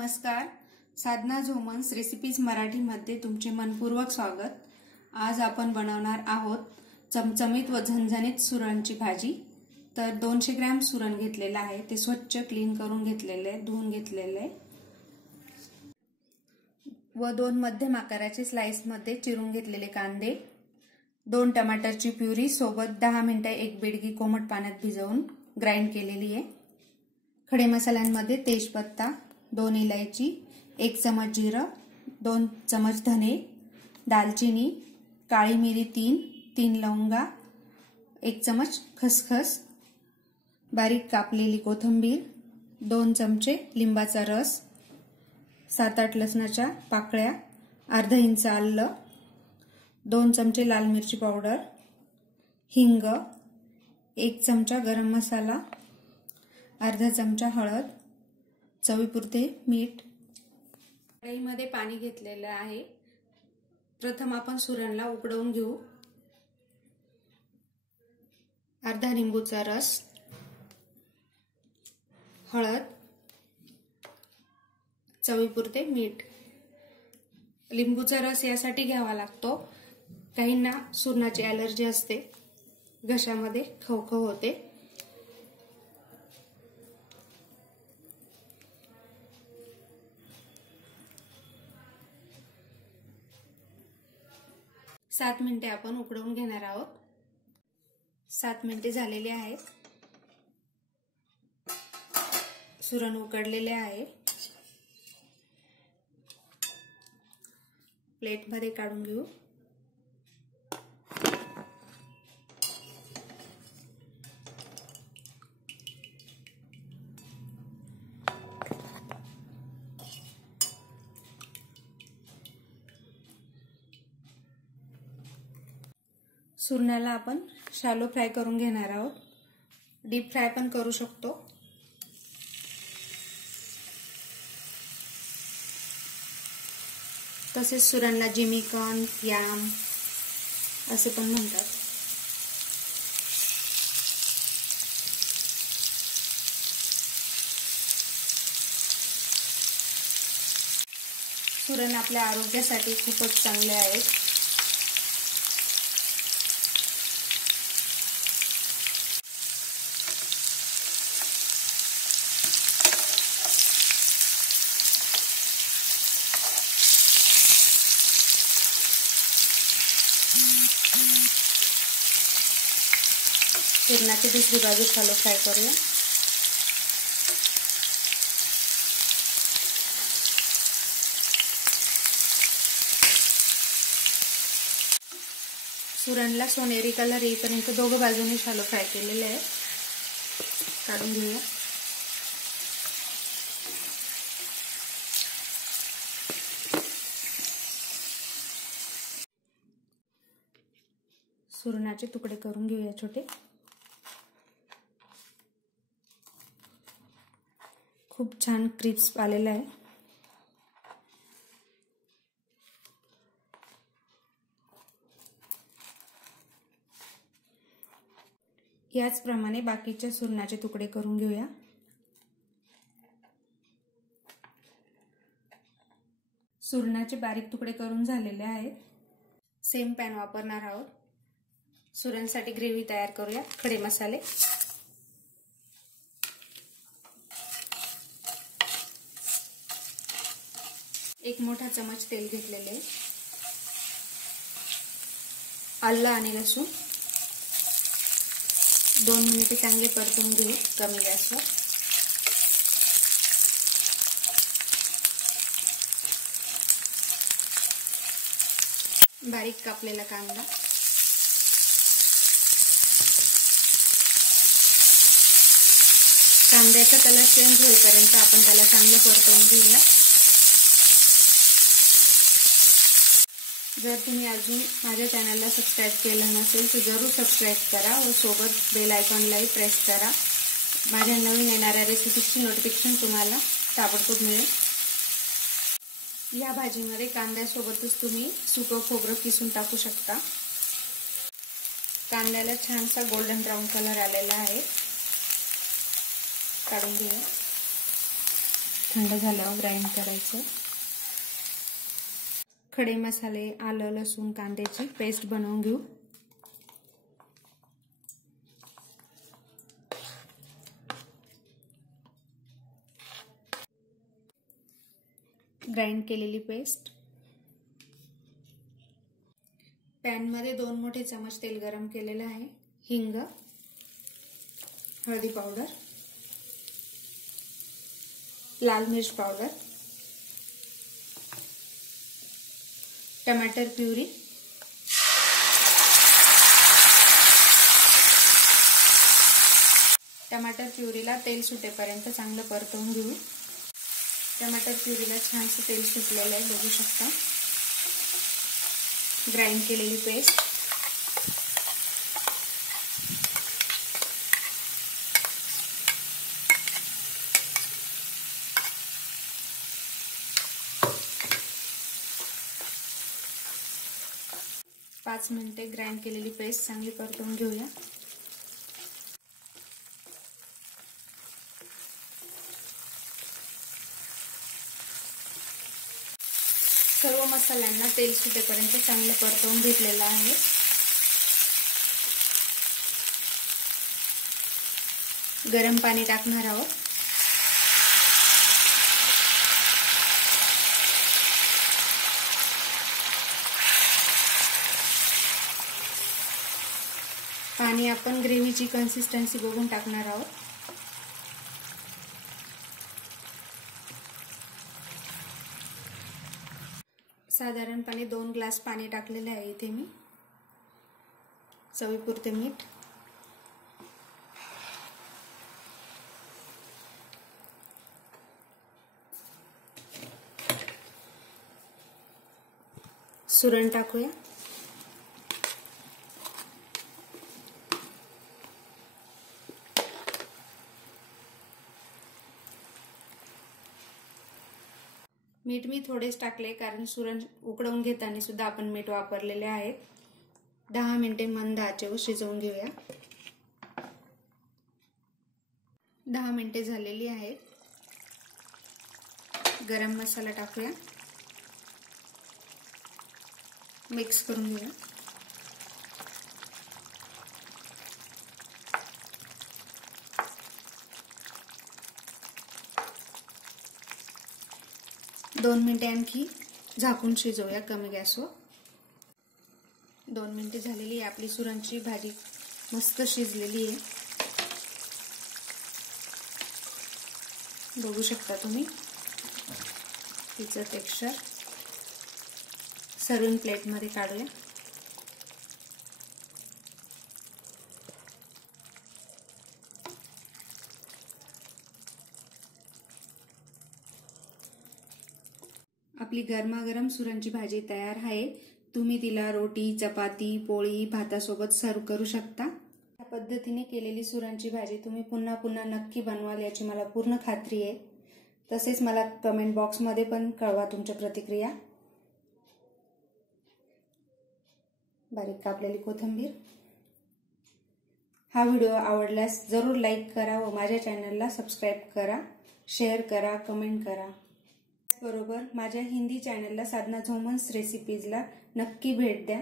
नमस्कार. साधना झोमन्स रेसिपीज मराठीमध्ये तुमचे मनपूर्वक स्वागत. आज आपण बनवणार आहोत चमचमीत व झणझणीत सुरणची भाजी. तर 200 ग्रॅम सुरण घेतलेलं आहे, ते स्वच्छ क्लीन करून घेतलेले, धुवून घेतलेले व 2 मध्यम आकाराचे स्लाइस मध्ये चिरून घेतलेले कांदे, 2 टमाटरची प्युरी सोबत 10 मिनिटे एक बेडगी कोमट पाण्यात भिजवून ग्राइंड केलेली आहे. खडे मसाल्यांमध्ये तेजपत्ता, 2 इलायची, 1 चमच जिरं, 2 चमच धने, दालचिनी, काळी मिरी 3 लवंगा, 1 चमच खसखस, बारीक कापलेली कोथिंबीर, 2 चमचे लिंबाचा रस, 7-8 लसणाच्या पाकळ्या, अर्धा इंच आलं, 2 चमचे लाल मिरची पावडर, हिंग, 1 चमचा गरम मसाला, अर्धा चमचा हळद, चवीपुरते मीठ. कढईमध्ये पाणी घेतलेलं आहे. प्रथम आपण सुरणला उकडवून घेऊ. अर्धा लिंबूचा रस, हळद, चवीपुरते मीठ. लिंबूचा रस यासाठी घ्यावा लागतो, काहींना सुरणाची ॲलर्जी असते, घशामध्ये खवखव होते. सात मिनिटे आपण उकडवून घेणार आहोत. 7 मिनिटे झालेले आहेत. सुरण उकडलेले आहे. प्लेटमध्ये काढून घेऊ. सुरणाला आपण शॅलो फ्राय करून घेणार आहोत. डीप फ्राय पण करू शकतो. तसेच सुरणला जिमीकन, याम असे पण म्हणतात. सुरण आपल्या आरोग्यासाठी खूपच चांगले आहे. सुरणाची दुसरी बाजू शॅलो फ्राय करूया. सुरणला सोनेरी कलर येईपर्यंत दोघं बाजूने शॅलो फ्राय केलेले आहे. काढून घेऊया. सुरणाचे तुकडे करून घेऊया छोटे. खूप छान क्रिस्प आलेला आहे. याचप्रमाणे बाकीच्या सुरणाचे तुकडे करून घेऊया. सुरणाचे बारीक तुकडे करून झालेले आहेत. सेम पॅन वापरणार आहोत. सुरणसाठी ग्रेव्ही तयार करूया. खडे मसाले, एक मोठा चमच तेल घेतलेले, आलं आणि लसूण 2 मिनिटे चांगले परतून घेऊ कमी गॅसवर. बारीक कापलेला कांदा, कांद्याचा कलर चेंज होईपर्यंत आपण त्याला चांगलं परतवून घेऊया. जर तुम्ही अजून माझ्या चॅनलला सबस्क्राइब केलं नसेल तर जरूर सबस्क्राइब करा व सोबत बेल आयकॉनलाही प्रेस करा. माझ्या नवीन येणाऱ्या रेसिपीची नोटिफिकेशन तुम्हाला ताबडतोब मिळेल. या भाजीमध्ये कांद्यासोबतच तुम्ही सुकं खोबरं किसून टाकू शकता. कांद्याला छानसा गोल्डन ब्राऊन कलर आलेला आहे. काढून घेऊया. थंड झाल्यावर ग्राइंड करायचं। खडे मसाले, आलं, लसूण, कांद्याची पेस्ट बनवून घेऊ। ग्राइंड केलेली पेस्ट। पॅन मध्ये 2 मोठे चमच तेल गरम केलेलं आहे। हिंग, हळदी पावडर, लाल मिर्च पावडर, टमाटर प्युरी, टमाटर प्युरीला तेल सुटेपर्यंत चांगलं परतवून घेऊ। टमाटर प्युरीला छानसं तेल सुटलेलं आहे, बघू शकता। ग्राइंड केलेली पेस्ट, पाच मिनिटे ग्राइंड केलेली पेस्ट चांगली परतवून घेऊया। सर्व मसाल्यांना तेल सुटेपर्यंत चांगलं परतवून घेतलेलं आहे। गरम पाणी टाकणार आहोत। पाणी आपण ग्रेव्हीची कन्सिस्टन्सी बघून टाकणार आहोत। साधारणपणे 2 ग्लास पाणी टाकलेले आहे इथे मी। चवीपुरते मीठ, सुरण टाकूया। मीठ मी थोडेच टाकले, कारण सुरण उकडवून घेताना सुद्धा आपण मीठ वापरलेले आहे। 10 मिनिटे मंद आचेवर शिजवून घेऊया। 10 मिनिटे झालेली आहेत। गरम मसाला टाकूया, मिक्स करून घेऊया। दोन मिनिटे आणखी झाकून शिजवूया कमी गॅसवर। 2 मिनिटे झालेली आहे। आपली सुरणची भाजी मस्त शिजलेली आहे, बघू शकता तुम्ही तिचं टेक्स्चर। सर्विंग प्लेट मध्ये काढूया। आपली गरमागरम सुरणची भाजी तयार आहे। तुम्ही तिला रोटी, चपाती, पोळी, भातासोबत सर्व करू शकता। या पद्धतीने केलेली सुरणची भाजी तुम्ही पुन्हा पुन्हा नक्की बनवाल याची मला पूर्ण खात्री आहे। तसेच मला कमेंट बॉक्स मध्ये पण कळवा तुमच्या प्रतिक्रिया। बारीक कापलेली कोथिंबीर। हा व्हिडिओ आवडल्यास जरूर लाईक करा व माझ्या चॅनलला सबस्क्राइब करा, शेअर करा, कमेंट करा। बरोबर माझ्या हिंदी चॅनलला साधना झोमन्स रेसिपीजला नक्की भेट द्या।